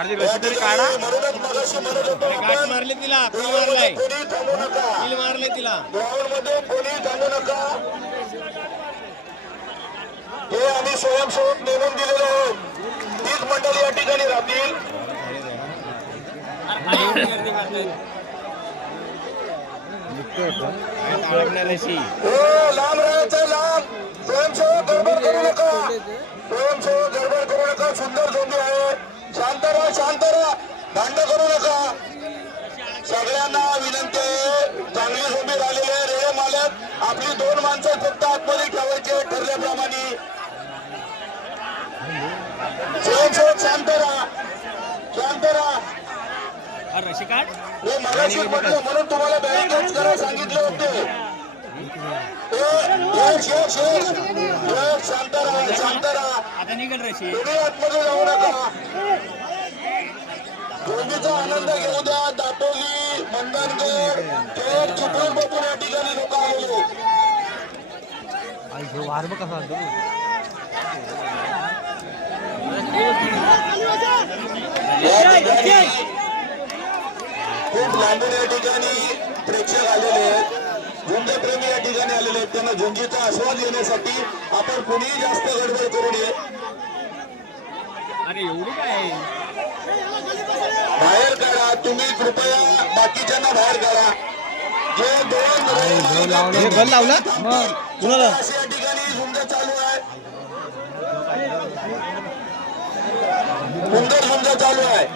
अर्धी रशी तरी काढा. आपण मारले तिला थांबू नका किल मारले तिला. हे आम्ही स्वयंसेवक नेमून दिलेले आहोत. तीच मंडळी या ठिकाणी राहतील. हो लांब राहायचं लांब. स्वयंसेवक गडबड करू नका. स्वयंसेवक गडबड करू नका. सुंदर झोंबी आहे. शांत राहा शांत राहा. भांड करू नका. सगळ्यांना विनंती आहे. चांगली झोंबी राहिलेली आहे रेळे मालक. आपली दोन माणसं फक्त आतमध्ये ठेवायची ठरल्याप्रमाणे. शांत राहा. शांत राहा. म्हणून तुम्हाला बॅरिकेड करायला सांगितले होते. आता निघल रशी जाऊ नका आनंद घेऊ द्या दापोली मंडणगड खेळ चुकून बघून या ठिकाणी लोक आलेले आई वार बघ कसा आणतो खूप लांबून या ठिकाणी प्रेक्षक आलेले आहेत. झुंजप्रेमी या ठिकाणी आलेले आहेत. त्यांना झुंजीचा आस्वाद घेण्यासाठी आपण कुणीही जास्त गडबड करू नये. अरे एवढी काय बाहेर काढा. तुम्ही कृपया बाकीच्यांना बाहेर काढा. जे दोन हे गल लावला. मग कुणाला? या ठिकाणी झुंज चालू आहे. सुंदर झुंज चालू आहे.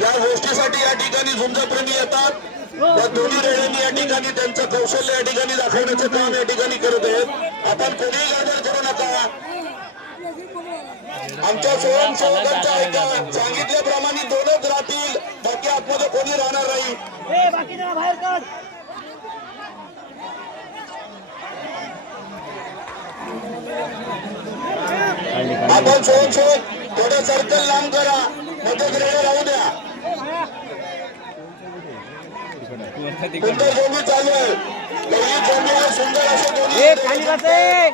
या गोष्टीसाठी या ठिकाणी झुंजप्रेमी येतात. या दोन्ही रेड्यांनी या ठिकाणी त्यांचं कौशल्य या ठिकाणी दाखवण्याचं काम या ठिकाणी करत आहेत. आपण कोणीही गडबड करू नका. आमच्या स्वयंसेवकांच्या ऐका. सांगितल्याप्रमाणे दोनच राहतील. बाकी आतमध्ये कोणी राहणार नाही. आपण स्वयंसेवक थोडं सर्कल लांब करा. मध्ये रेडे राहू द्या. सुंदर जोमी चालू आहे काही जोमी आहे सुंदर असे दोन्ही ए खाली जाते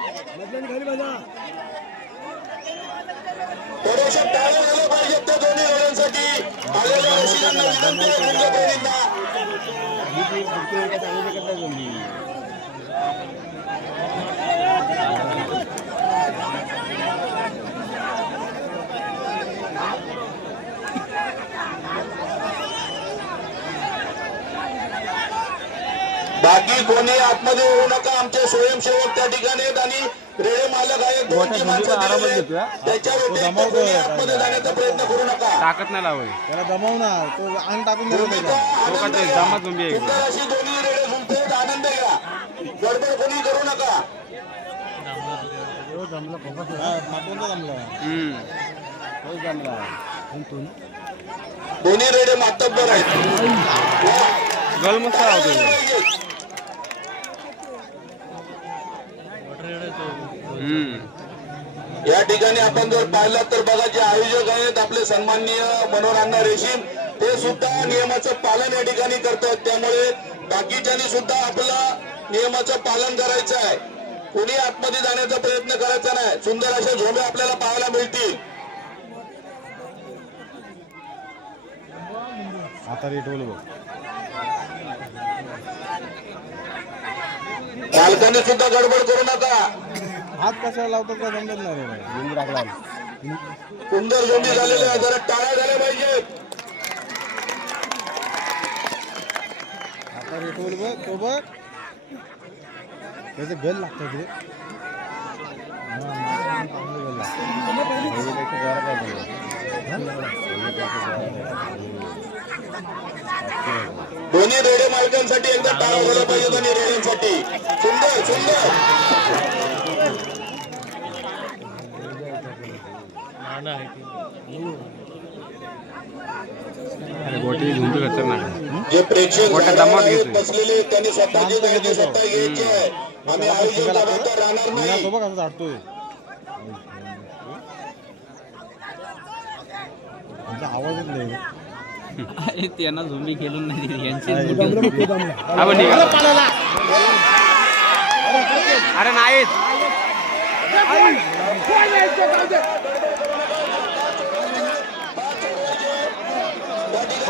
थोडेसे टाळे झाले पाहिजेत त्या दोन्ही गाड्यांसाठी आलेल्या रसिकांना विनंती आहे झुंजप्रेमींना बाकी कोणी आतमध्ये येऊ नका. आमचे स्वयंसेवक त्या ठिकाणी आहेत आणि रेडे मालक आहेत. दोनची माणसं दिलेली आहेत. त्याच्या व्यतिरिक्त कोणी आतमध्ये जाण्याचा प्रयत्न करू नका. ताकद नाही लावाय त्याला दमव ना. तो अंग टाकून आनंद लोकांचे. जमा. सुंदर अशी दोन्ही रेडे झुंबतात आनंद घ्या. गडबड कोणी करू नका. हा, मागून तो जमला. हम्म. तो जमला. दोन्ही रेडे मातब्बर आहेत. गल मस्त लावतो या ठिकाणी आपण जर पाहिलं तर बघा जे आयोजक आहेत आपले सन्माननीय अण्णा रेशीम ते सुद्धा नियमाचं पालन या ठिकाणी करतात. त्यामुळे बाकीच्यांनी सुद्धा आपलं नियमाचं पालन करायचं आहे. कोणी आतमध्ये जाण्याचा प्रयत्न करायचा नाही. सुंदर अशा झोंबे आपल्याला पाहायला मिळतील. बालकांनी सुद्धा गडबड करू नका. हात कशाला लावतात का समजत नाही रे. लिंबू टाकला सुंदर झोंबी झालेले आहे जरा टाळ्या झाल्या पाहिजेत आता रेट बोल बघ तो बघ त्याचे गल हा, लागतं. बरं. दोन्ही रेडे मालकांसाठी एकदा टाळा झाला पाहिजे दोन्ही रेड्यांसाठी सुंदर सुंदर अरे गोटी झुंबी खतरनाक जे प्रेक्षक मोठ्या घरावर दमात घेतोय. बसलेले त्यांनी स्वतःची काळजी स्वतः घ्यायची आहे आम्ही आयोजन जबाबदार राहणार मीना नाही. तो बघ असं झाडतोय त्यांचा आवाजच नाही अरे त्यांना झोंबी खेळून नाही दिली यांची अरे नाहीच.